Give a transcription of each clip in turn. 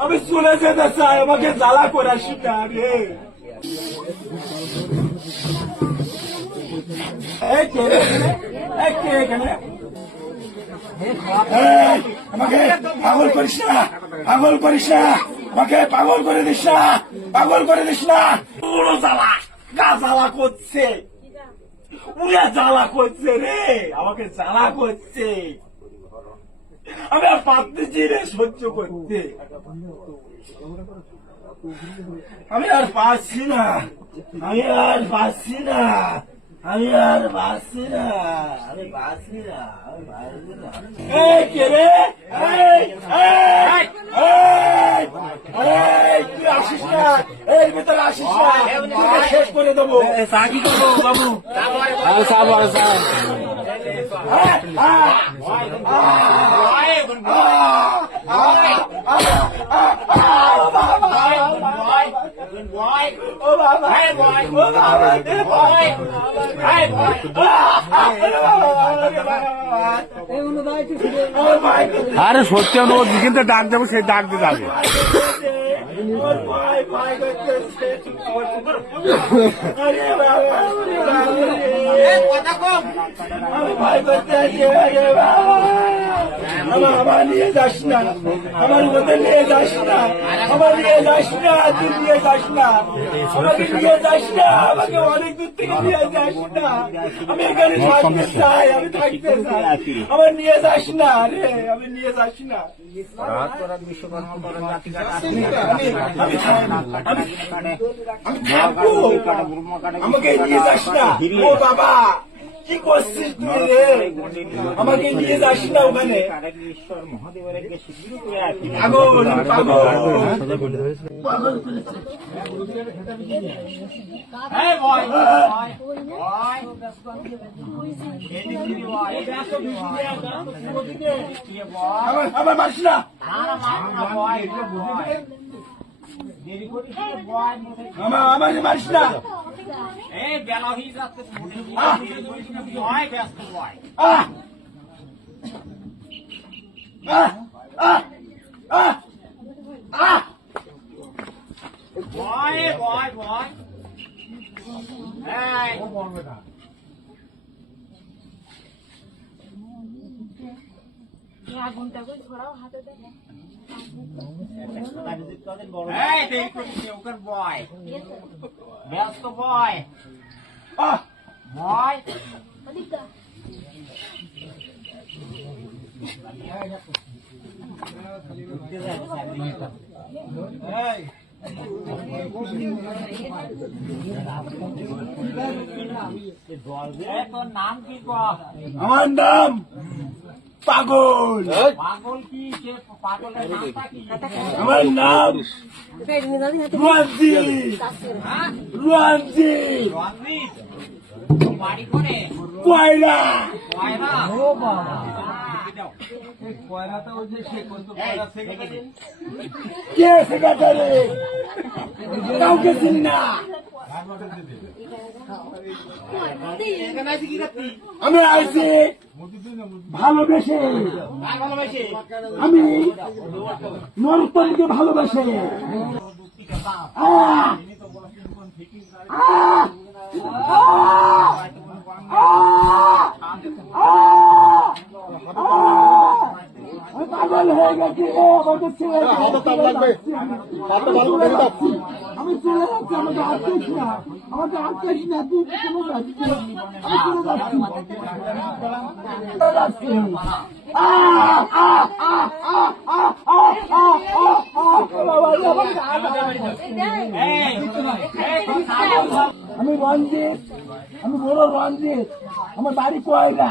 আমি চলে যেতে চাই আমাকে জ্বালা করে আসি না রে এই কে রে এখানে? এই কে এখানে? এই, আমাকে পাগল করিস না পাগল করিস না আমাকে পাগল করে দিস না পাগল করে দিস না পুরো গা জ্বালা করছে উড়ে জ্বালা করছে রে আমাকে জ্বালা করছে আমি আর পারতেছি রে সহ্য করতে আমি আর পারছি না আমি আর পারছি না আমি আর পারছি না আমি পারছি না আমি পারছি না এই কে রে এই এই এই এই তুই আসিস না এর ভিতরে আসিস না তোকে শেষ করে দেবো চা কি করব বাবু চা বড় চা হ্যাঁ, ও আরে সত্যি অনুভব কিন্তু ডাক দেবো সেই ডাক দিয়ে যাবে কথা কম করতে আমার আমার নিয়ে যাস না। আমার মধ্যে নিয়ে যাস না। আমার নিয়ে যাস না তুই নিয়ে যাস না। আমাকে নিয়ে যাস না আমাকে অনেক দূর থেকে নিয়ে যাস না। আমি এখানে থাকতে চাই আমি থাকতে চাই। আমার নিয়ে যাস না রে আমি নিয়ে যাস না। আমাকে নিয়ে যাস না। ও বাবা কি করছিস তুই রে? আমাকে নিয়ে যাস না ওখানে। পাগল পাগল আমার আমার মারিস না? এই বেলা হয়ে যাচ্ছে নয় ব্যস্ত নয় ভয় ভয় ভয়। আগুনটা করে ধরাও হাতে দেয় এই দেখুন কেউকার বয় ব্যস্ত বয় বয় এই আমার নাম পাগল। হ্যাঁ? হ্যাঁ, আমার নাম রুয়াজি রুয়াজি কয়লা কে সেক্রেটারি কাউকে চিনি না। আমি আইছি ভালোবেসে। আমি নরতনকে ভালোবেসে। আহ! আহ! আহ! আমি পাগল হয়ে গেছি ও আমাকে ছেড়ে যাচ্ছি আমি চলে যাচ্ছি আমাকে আটকাইস না আমাকে আটকাইস না তুই চলে যাচ্ছি আমি চলে যাচ্ছি আমি রঞ্জিত, আমি বড় রঞ্জিত। আমার বাড়ি কয়লা?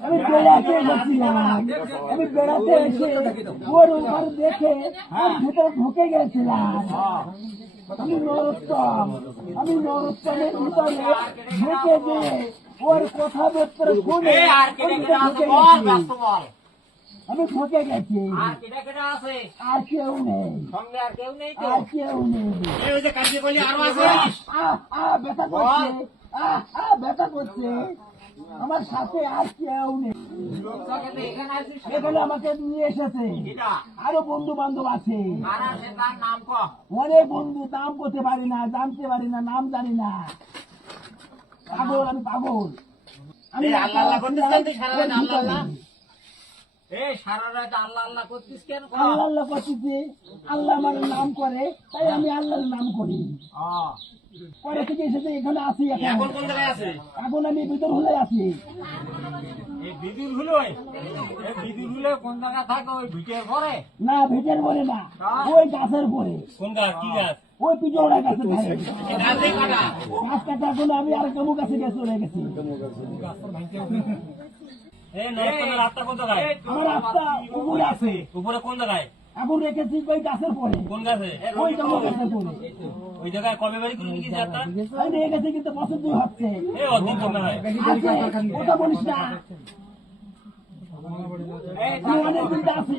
আমি বেড়াতে গেছিলাম। আমি বেড়াতে এসে ওর ওপর দেখে আর ভেতরে ঢুকে গেছিলাম। আমি নরোত্তম আমি নরোত্তমের ভিতরে ঢুকে যে ওর কথাবার্তা শুনে আমি ঢুকে গেছি। আর কেউ নেই। আর কেউ নেই ব্যথা করছে। ব্যথা করছে। আমার সাথে আর কেউ নেই। এখানে আমাকে নিয়ে এসেছে। আরও বন্ধু বান্ধব আছে অনেক বন্ধু দাম করতে পারি না জানতে পারি না নাম জানি না। পাগল আমি পাগল। আমি করতে আল্লাহ আল্লাহ? নাম করে তাই আমি আল্লাহর নাম করি। পরে থেকে এখানে আছি এখন। এখন আমি না ভিটের পরে না ওই গাছের পরে। ওই পিজোড়া গাছের গাছ কাটার জন্য আমি আর কেমন গাছে গেছি। গেছি রাস্তা কোন জায়গায়? আমার রাস্তা উপরে আছে। উপরে কোন জায়গায়? এখন রেখেছি ওই গাছের পরে। কোন গাছে? ওই গাছের পরে। ওই জায়গায় কবে বাড়ি করবি কি যাত্রা আমি নিয়ে গেছি কিন্তু পছন্দ হচ্ছে। হয়। ওটা বলিস না। অনেক দিন আছি।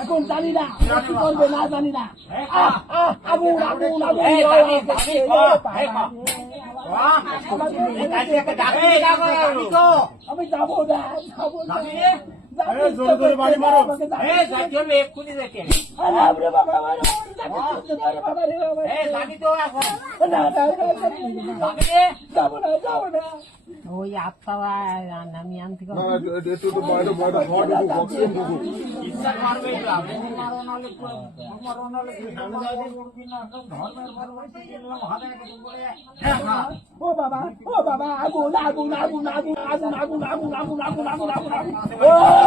এখন জানি না কি করবে না জানি না আগুন আগুন আগুন আমি যাবো না যাবো না ওই আত্মা আমি আনতে হ্যাঁ ও বাবা ও বাবা আগুন আগুন আগুন আগুন আগুন আগুন আগুন আগুন আগুন আগুন আগুন আগুন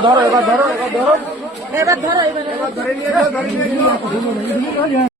ধরো এবার ধরো এবার ধরো। এবার ধরো এবার ধরে নিয়ে